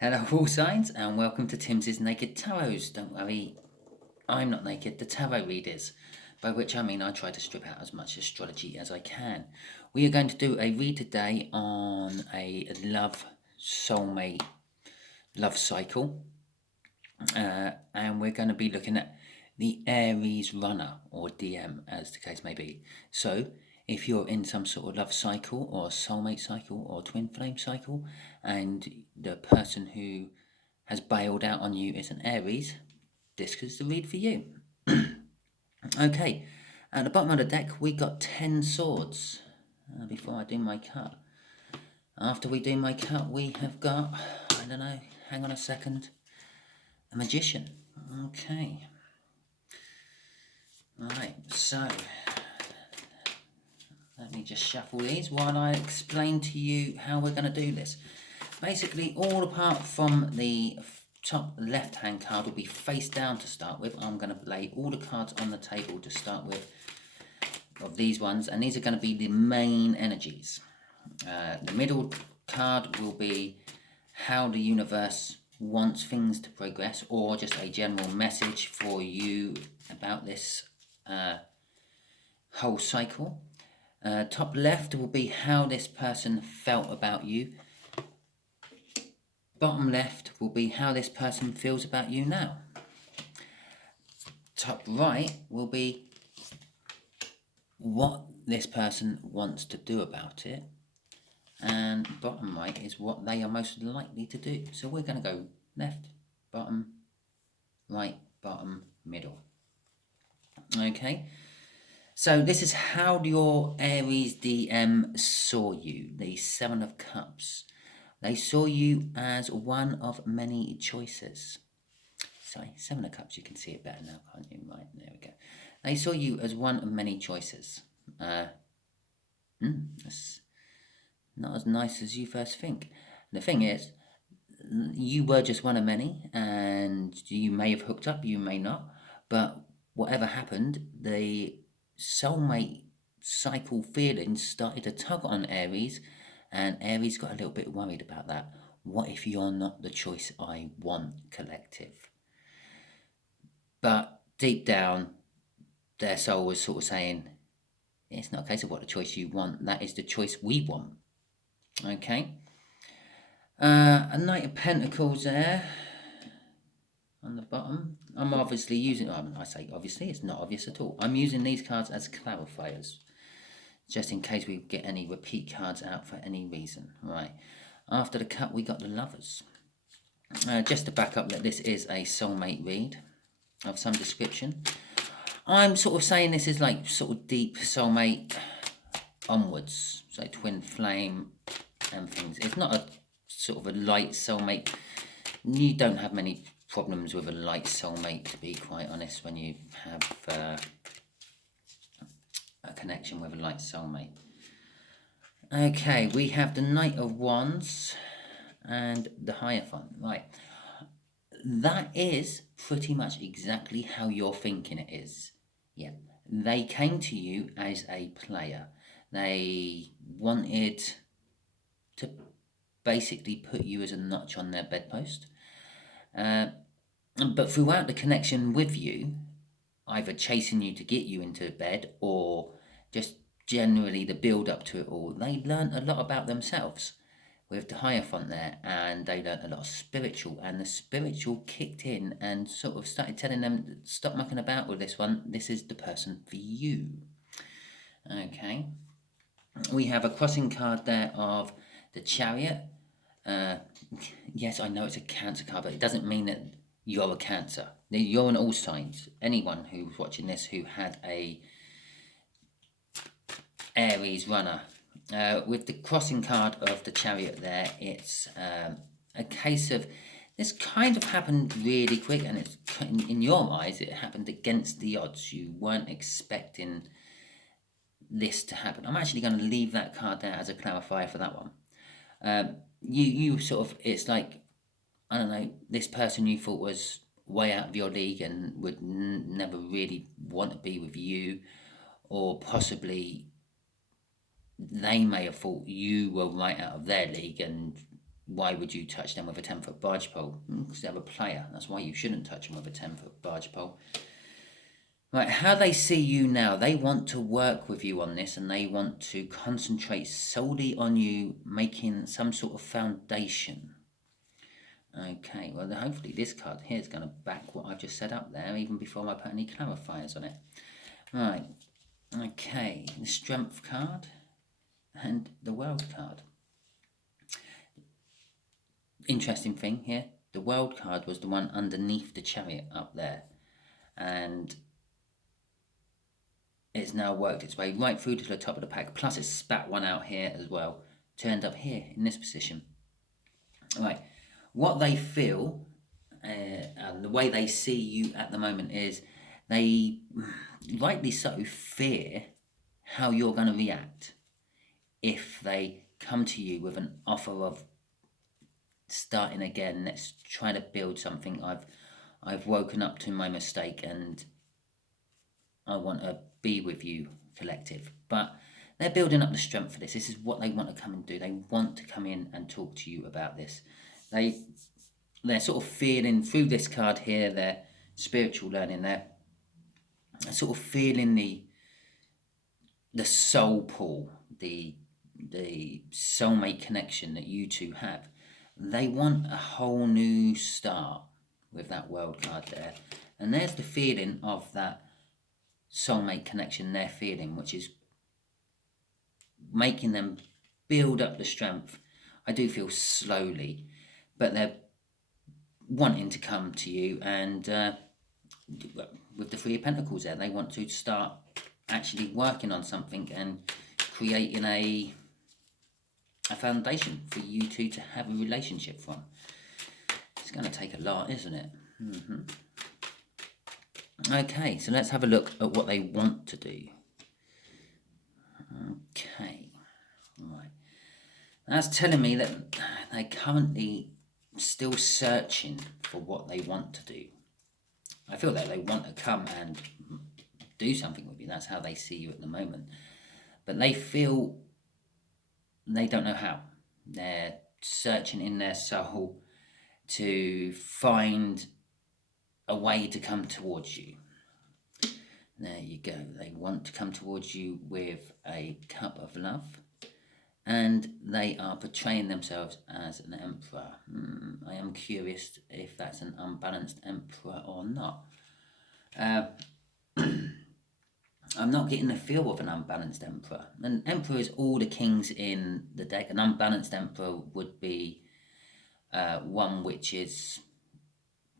Hello, all signs, and welcome to Timsy's Naked Tarot. Don't worry, I'm not naked, the tarot readers, by which I mean I try to strip out as much astrology as I can. We are going to do a read today on a love soulmate love cycle, and we're going to be looking at the Aries runner, or DM as the case may be. So, if you're in some sort of love cycle, or soulmate cycle, or twin flame cycle, and the person who has bailed out on you is an Aries, this is the read for you. Okay, at the bottom of the deck we got 10 swords. Before I do my cut. After we do my cut we have got, I don't know, hang on a second, a magician. Okay. Right, so let me just shuffle these while I explain to you how we're going to do this. Basically, all apart from the top left-hand card will be face down to start with. I'm going to lay all the cards on the table to start with, of these ones, and these are going to be the main energies. The middle card will be how the universe wants things to progress, or just a general message for you about this whole cycle. Top left will be how this person felt about you. Bottom left will be how this person feels about you now. Top right will be what this person wants to do about it. And bottom right is what they are most likely to do. So we're going to go left, bottom, right, bottom, middle. Okay. So this is how your Aries DM saw you, the Seven of Cups. They saw you as one of many choices. Sorry, Seven of Cups, you can see it better now, can't you? Right, there we go. They saw you as one of many choices. That's not as nice as you first think. The thing is, you were just one of many, and you may have hooked up, you may not, but whatever happened, the soulmate cycle feelings started to tug on Aries, and Aries got a little bit worried about that. What if you're not the choice I want, collective? But deep down, their soul was sort of saying, it's not a case of what the choice you want, that is the choice we want. Okay. A Knight of Pentacles there on the bottom. I'm obviously using, I say obviously, it's not obvious at all. I'm using these cards as clarifiers, just in case we get any repeat cards out for any reason. Right. After the cut, we got the Lovers. Just to back up that this is a soulmate read of some description. I'm sort of saying this is like sort of deep soulmate onwards, so twin flame and things. It's not a sort of a light soulmate. You don't have many problems with a light soulmate, to be quite honest, when you have a connection with a light soulmate. Okay, we have the Knight of Wands and the Hierophant. Right, that is pretty much exactly how you're thinking it is. Yeah, they came to you as a player. They wanted to basically put you as a notch on their bedpost. But throughout the connection with you, either chasing you to get you into bed or just generally the build up to it all, they learned a lot about themselves with the Hierophant there, and they learned a lot of spiritual, and the spiritual kicked in and sort of started telling them, stop mucking about with this one, this is the person for you. Okay. We have a crossing card there of the Chariot. Yes, I know it's a Cancer card, but it doesn't mean that you're a Cancer. You're an all signs. Anyone who's watching this who had a Aries runner. With the crossing card of the Chariot there, it's a case of this kind of happened really quick, and it's in your eyes it happened against the odds. You weren't expecting this to happen. I'm actually going to leave that card there as a clarifier for that one. You sort of, it's like, I don't know, this person you thought was way out of your league and would never really want to be with you, or possibly they may have thought you were right out of their league and why would you touch them with a 10-foot barge pole? Because they're a player. That's why you shouldn't touch them with a 10-foot barge pole. Right, how they see you now, they want to work with you on this, and they want to concentrate solely on you making some sort of foundation. Okay, well, hopefully this card here is going to back what I've just set up there, even before I put any clarifiers on it. Right, okay, the Strength card and the World card. Interesting thing here, the World card was the one underneath the Chariot up there, and it's now worked its way right through to the top of the pack, plus it's spat one out here as well, turned up here in this position. Right, what they feel and the way they see you at the moment is they, rightly so, fear how you're going to react if they come to you with an offer of starting again, let's try to build something. I've woken up to my mistake and I want to be with you, collective. But they're building up the strength for this. This is what they want to come and do. They want to come in and talk to you about this. They're sort of feeling through this card here, their spiritual learning, they're sort of feeling the soul pull, the soulmate connection that you two have. They want a whole new start with that World card there. And there's the feeling of that soulmate connection they're feeling, which is making them build up the strength. I do feel slowly, but they're wanting to come to you, and with the Three of Pentacles there, they want to start actually working on something and creating a foundation for you two to have a relationship from. It's going to take a lot, isn't it? Okay, so let's have a look at what they want to do. Okay, right. That's telling me that they're currently still searching for what they want to do. I feel that they want to come and do something with you. That's how they see you at the moment. But they feel they don't know how. They're searching in their soul to find a way to come towards you. There you go. They want to come towards you with a cup of love, and they are portraying themselves as an emperor. I am curious if that's an unbalanced emperor or not. I'm not getting the feel of an unbalanced emperor. An emperor is all the kings in the deck. An unbalanced emperor would be one which is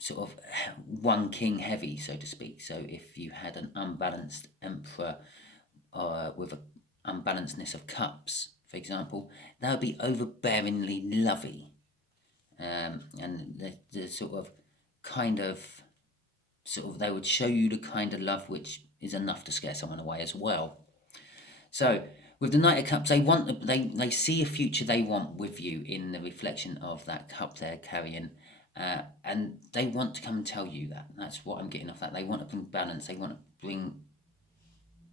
sort of one king heavy, so to speak. So if you had an unbalanced emperor with an unbalancedness of cups, for example, that would be overbearingly lovey. And the sort of they would show you the kind of love which is enough to scare someone away as well. So with the Knight of Cups, they see a future they want with you in the reflection of that cup they're carrying, and they want to come and tell you that. That's what I'm getting off that. They want to bring balance. They want to bring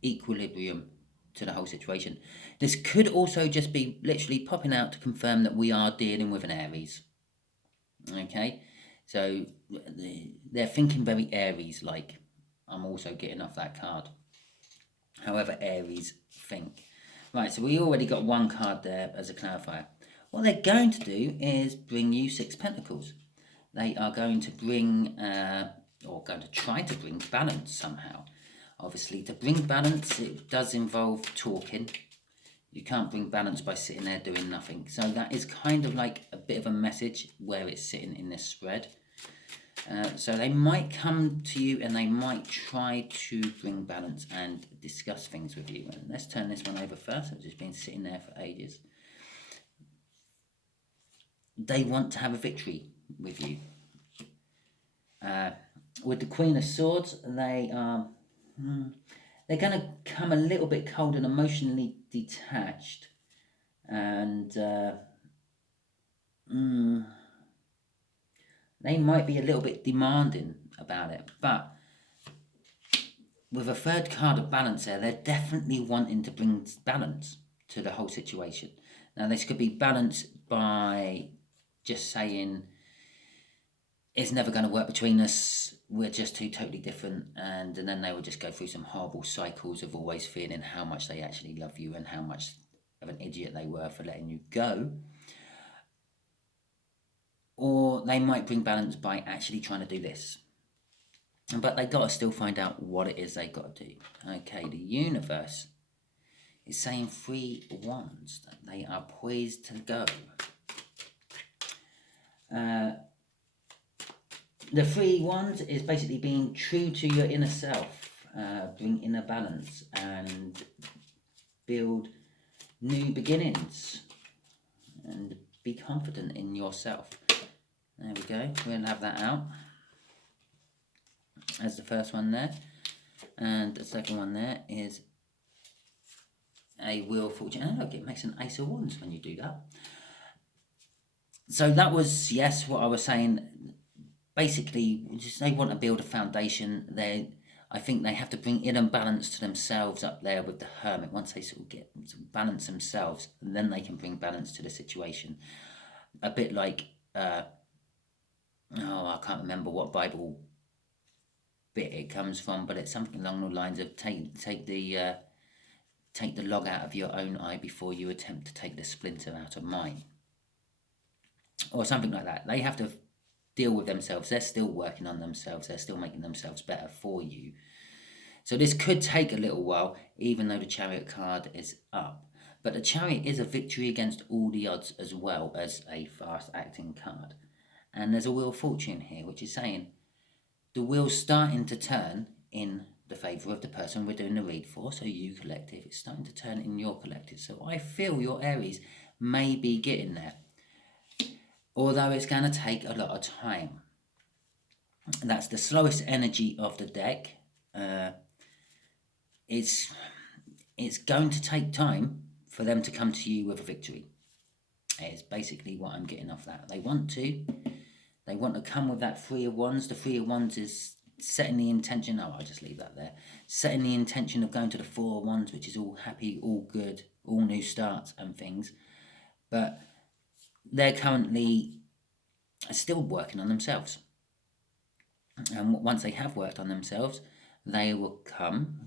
equilibrium to the whole situation. This could also just be literally popping out to confirm that we are dealing with an Aries. Okay, so they're thinking very Aries-like. I'm also getting off that card. However Aries think. Right, so we already got one card there as a clarifier. What they're going to do is bring you Six Pentacles. They are going to bring, or going to try to bring balance somehow. Obviously, to bring balance, it does involve talking. You can't bring balance by sitting there doing nothing. So that is kind of like a bit of a message where it's sitting in this spread. So they might come to you and they might try to bring balance and discuss things with you. And let's turn this one over first. It's just been sitting there for ages. They want to have a victory with you. With the Queen of Swords, they are... they're going to come a little bit cold and emotionally detached. And... they might be a little bit demanding about it, but with a third card of balance there, they're definitely wanting to bring balance to the whole situation. Now, this could be balanced by just saying it's never going to work between us, we're just two totally different, and then they will just go through some horrible cycles of always feeling how much they actually love you and how much of an idiot they were for letting you go. Or they might bring balance by actually trying to do this. But they got to still find out what it is they got to do. Okay, the universe is saying 3 wands, that they are poised to go. The 3 wands is basically being true to your inner self, bring inner balance and build new beginnings and be confident in yourself. There we go, we're going to have that out as the first one there, and the second one there is a Wheel of Fortune. Oh look, it makes an Ace of Wands when you do that. So that was, yes, what I was saying. Basically, just they want to build a foundation. I think they have to bring inner balance to themselves up there with the Hermit. Once they sort of get some balance themselves, and then they can bring balance to the situation. A bit like, I can't remember what Bible bit it comes from, but it's something along the lines of take the log out of your own eye before you attempt to take the splinter out of mine, or something like that. They have to deal with themselves. They're still working on themselves. They're still making themselves better for you. So this could take a little while, even though the Chariot card is up. But the Chariot is a victory against all the odds, as well as a fast acting card. And there's a Wheel of Fortune here, which is saying the wheel's starting to turn in the favour of the person we're doing the read for. So you collective, it's starting to turn in your collective. So I feel your Aries may be getting there, although it's going to take a lot of time. That's the slowest energy of the deck. It's going to take time for them to come to you with a victory. It's basically what I'm getting off that. They want to come with that 3 of Wands. The 3 of Wands is setting the intention. I'll just leave that there. Setting the intention of going to the 4 of Wands, which is all happy, all good, all new starts and things. But they're currently still working on themselves. And once they have worked on themselves, they will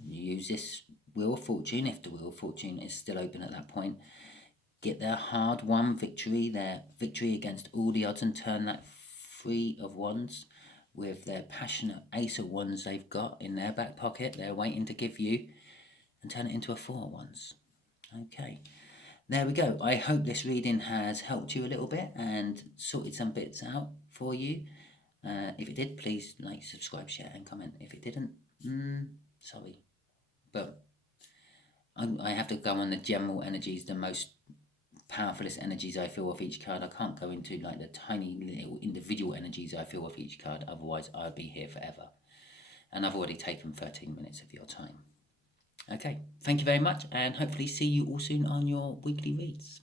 use this Wheel of Fortune, if the Wheel of Fortune is still open at that point, get their hard-won victory, their victory against all the odds, and turn that 3 of Wands with their passionate Ace of Wands they've got in their back pocket, they're waiting to give you, and turn it into a 4 of Wands. Okay, there we go. I hope this reading has helped you a little bit and sorted some bits out for you. If it did, please like, subscribe, share and comment. If it didn't, sorry. But I have to go on the general energies, the most powerfulest energies I feel of each card. I can't go into like the tiny little individual energies I feel of each card, otherwise I'd be here forever. And I've already taken 13 minutes of your time. Okay, thank you very much, and hopefully see you all soon on your weekly reads.